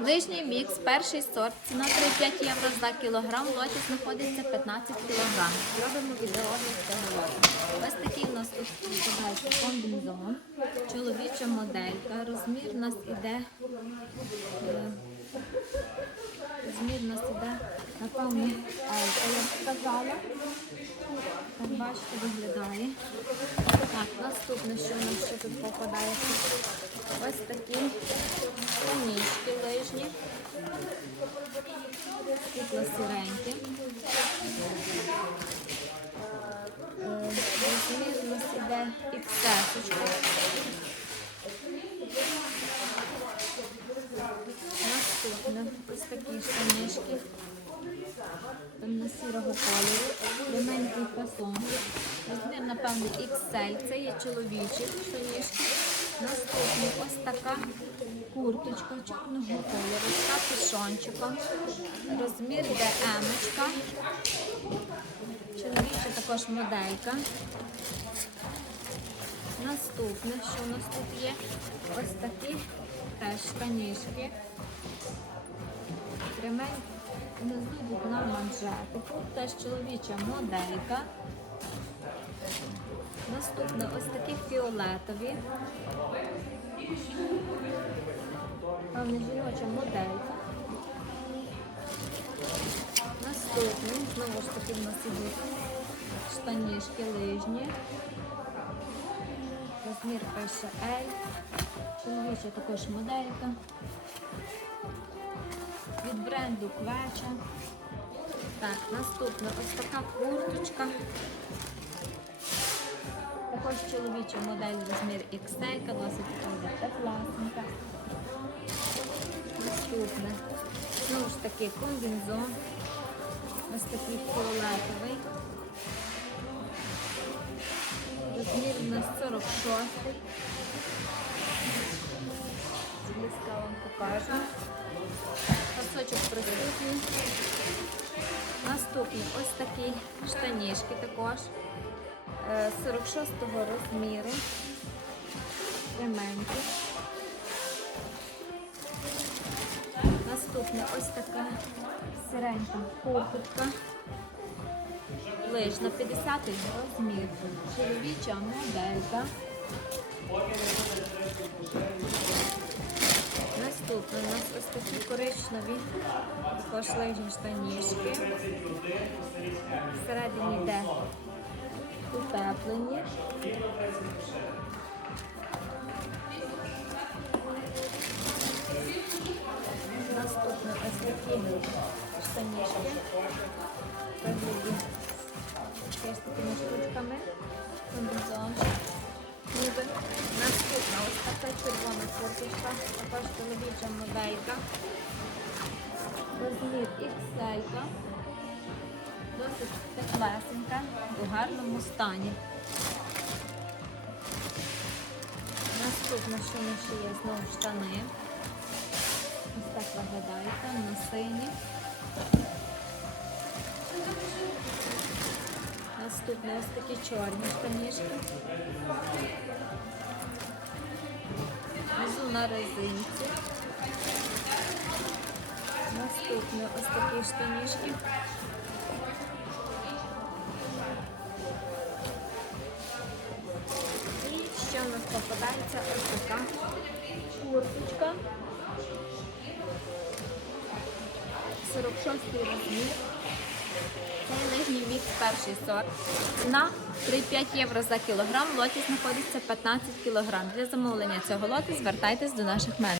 Ближній мікс, перший сорт, ціна 3,5 євро за кілограм, в знаходиться 15 кілограм. Робимо відеогляд цього лоту. Ось такий у нас тут відбувається комбінзон, чоловіча моделька, розмір у нас іде, е, розмір у нас іде, напевно, елька, я сказала. Так, бачите, виглядає. Так, наступне, що у нас ще тут попадається. Ось такі ніжки лижні. Світло сіренькі. Е, Розмір у нас іде XS. Наступне ось такі штанишки. Темно-сірого кольору, пряменький фасон. Розмір, напевно, XL. Це є чоловічі штанішки. Наступний ось така курточка чорного кольору з капюшончиком. Розмір ДМ. Чоловіча також моделька. Наступне, що у нас тут є? Ось такі теж штанішки. Ремень внизу йдуть на манжетику. Теж чоловіча моделька. Наступне ось такі фіолетові. Певне жіноча моделька. Наступний, знову ж таки, в нас ідуть штанішки лижні. Розмір пише L. Чоловіча також моделька. Від бренду Квеча. Так, наступна ось така курточка. Також чоловіча модель розмір XL, досить тепласенька. Наступне. Знову ж таки комбінзон. Ось такий фіолетовий. Розмір у нас 46. Зблизька вам покажу. Пасочок присутній. Наступні ось такі штанішки також. Е, 46-го розміру. Пряменькі. Наступна ось така сиренька курточка. Лижна 50-й розмір. Чоловіча моделька. Наступне у нас ось такі коричневі, також лижні штанішки. Всередині йде утеплені. Наступне ось такі штанішки. З такими штучками. Ніби. Наступна ось така червона курточка. Також чоловіча моделька. Розмір XL. Досить теплесенька, у гарному стані. Наступне, що нас ще є знову штани. Ось так виглядає там на сині. Наступне ось такі чорні штанішки. Внизу на резинці. Наступне ось такі штанішки. Попадається ось така курточка. 46 розмір. Це нижній мікс перший сорт. Ціна 3,5 євро за кілограм. В знаходиться 15 кілограм. Для замовлення цього лоту звертайтесь до наших менеджерів.